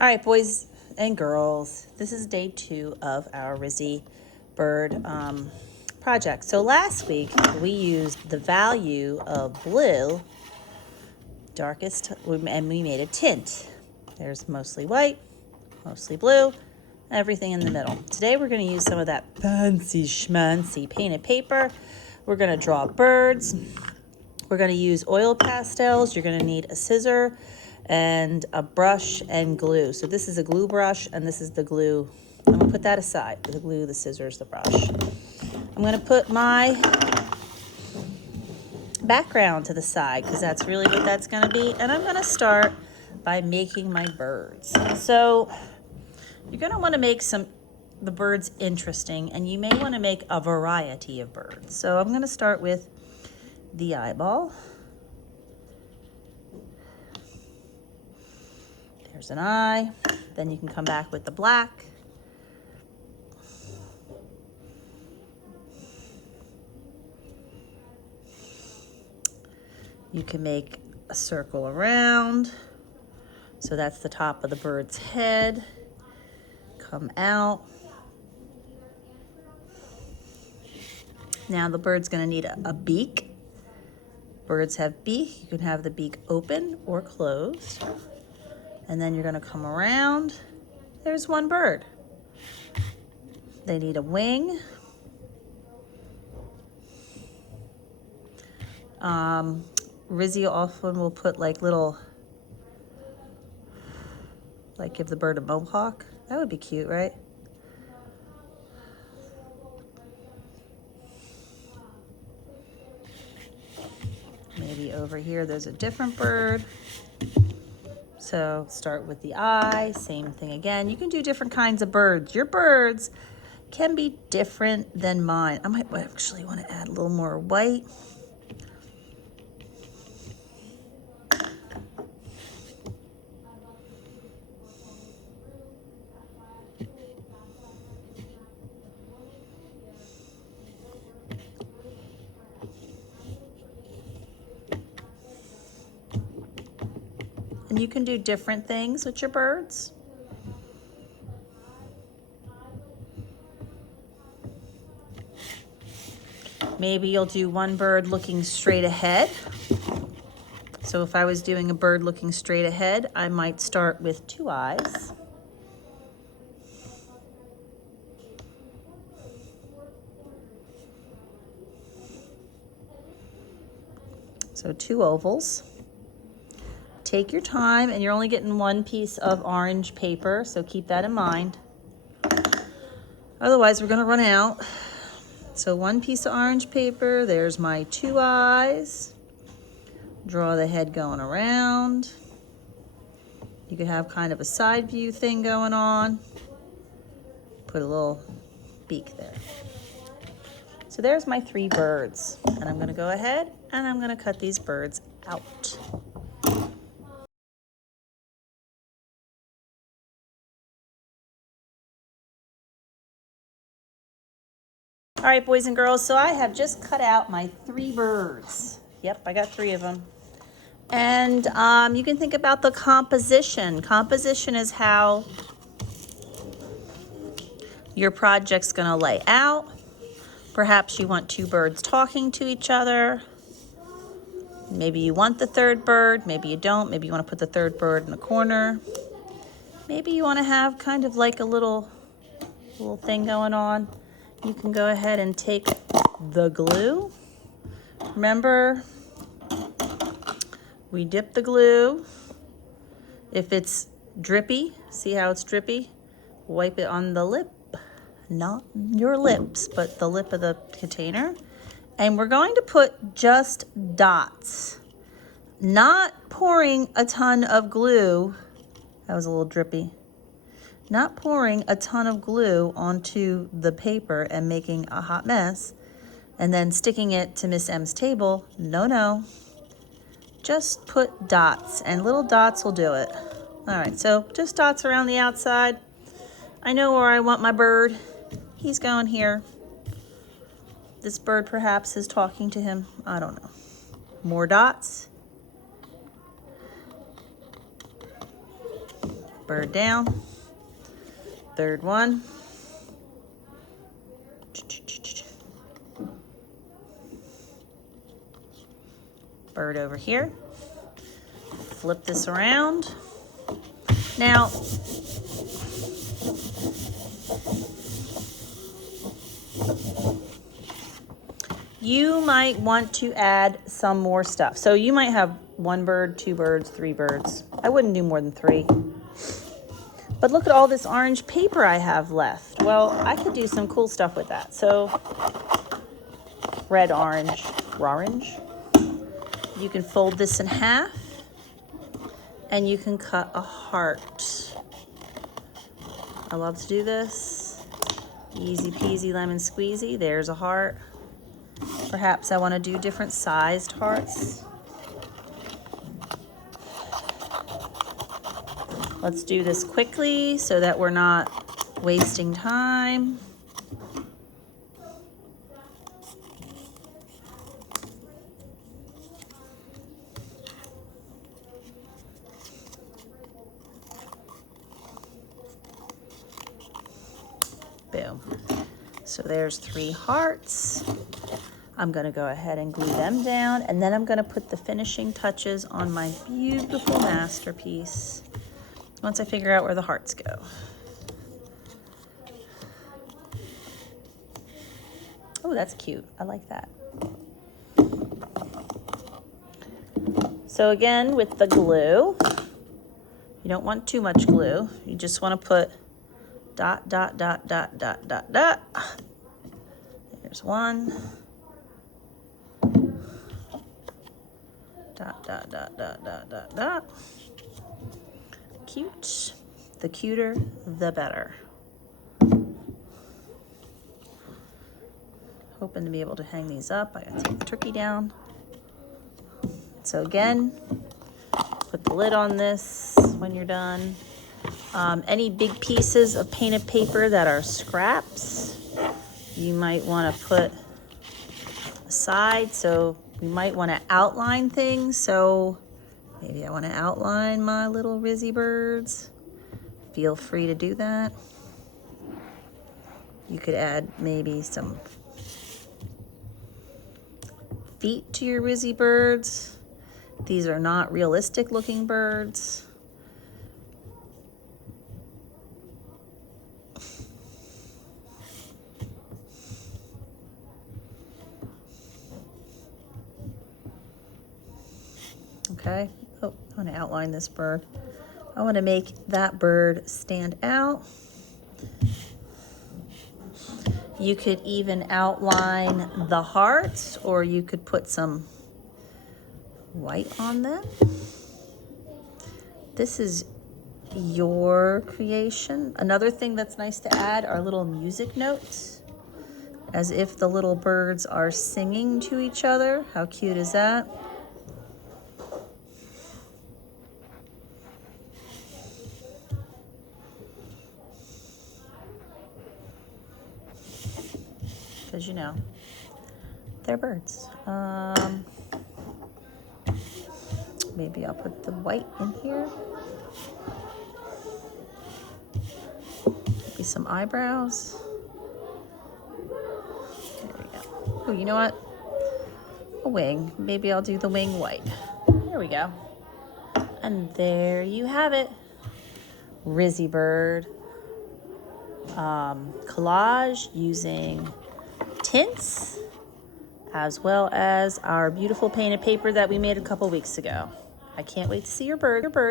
All right, boys and girls, this is day 2 of our Rizzi bird project. So last week we used the value of blue, darkest, and we made a tint. There's mostly white, mostly blue, everything in the middle. Today we're going to use some of that fancy schmancy painted paper. We're going to draw birds. We're going to use oil pastels. You're going to need a scissor and a brush and glue. So this is a glue brush and this is the glue. I'm going to put that aside. The glue, the scissors, the brush. I'm going to put my background to the side because that's really what that's going to be. And I'm going to start by making my birds. So you're going to want to make the birds interesting, and you may want to make a variety of birds. So I'm going to start with the eyeball. There's an eye. Then you can come back with the black. You can make a circle around. So that's the top of the bird's head. Come out. Now the bird's going to need a beak. Birds have beak. You can have the beak open or closed. And then you're going to come around. There's one bird. They need a wing. Rizzi often will put like give the bird a mohawk. That would be cute, right? Maybe over here there's a different bird. So start with the eye, same thing again. You can do different kinds of birds. Your birds can be different than mine. I might actually want to add a little more white. And you can do different things with your birds. Maybe you'll do one bird looking straight ahead. So if I was doing a bird looking straight ahead, I might start with 2 eyes. So 2 ovals. Take your time, and you're only getting 1 piece of orange paper, so keep that in mind. Otherwise, we're going to run out. So 1 piece of orange paper, there's my 2 eyes. Draw the head going around. You could have kind of a side view thing going on. Put a little beak there. So there's my 3 birds. And I'm going to go ahead and I'm going to cut these birds out. All right, boys and girls, so I have just cut out my 3 birds. Yep, I got 3 of them. And you can think about the composition. Composition is how your project's going to lay out. Perhaps you want 2 birds talking to each other. Maybe you want the 3rd bird, maybe you don't. Maybe you want to put the 3rd bird in the corner. Maybe you want to have kind of like a little thing going on. You can go ahead and take the glue. Remember, we dip the glue. If it's drippy, see how it's drippy? Wipe it on the lip. Not your lips, but the lip of the container. And we're going to put just dots. Not pouring a ton of glue. That was a little drippy. Not pouring a ton of glue onto the paper and making a hot mess and then sticking it to Miss M's table. No, no. Just put dots, and little dots will do it. All right, so just dots around the outside. I know where I want my bird. He's going here. This bird perhaps is talking to him. I don't know. More dots. Bird down. Third one. Bird over here. Flip this around. Now, you might want to add some more stuff. So you might have 1 bird, 2 birds, 3 birds. I wouldn't do more than 3. But look at all this orange paper I have left. Well, I could do some cool stuff with that. So red, orange, orange. You can fold this in half and you can cut a heart. I love to do this. Easy peasy lemon squeezy. There's a heart. Perhaps I want to do different sized hearts. Let's do this quickly so that we're not wasting time. Boom. So there's 3 hearts. I'm gonna go ahead and glue them down, and then I'm gonna put the finishing touches on my beautiful masterpiece once I figure out where the hearts go. Oh, that's cute. I like that. So again, with the glue, you don't want too much glue. You just want to put dot, dot, dot, dot, dot, dot, dot. There's 1. Dot, dot, dot, dot, dot, dot, dot. Cute. The cuter, the better. Hoping to be able to hang these up. I gotta take the turkey down. So again, put the lid on this when you're done. Any big pieces of painted paper that are scraps, you might want to put aside. So we might want to outline things. So maybe I want to outline my little Rizzi birds. Feel free to do that. You could add maybe some feet to your Rizzi birds. These are not realistic looking birds. Okay, oh, I want to outline this bird. I want to make that bird stand out. You could even outline the hearts, or you could put some white on them. This is your creation. Another thing that's nice to add are little music notes, as if the little birds are singing to each other. How cute is that? Because you know, they're birds. Maybe I'll put the white in here. Maybe some eyebrows. There we go. Oh, you know what? A wing. Maybe I'll do the wing white. There we go. And there you have it. Rizzi bird collage using tints as well as our beautiful painted paper that we made a couple weeks ago. I can't wait to see your bird.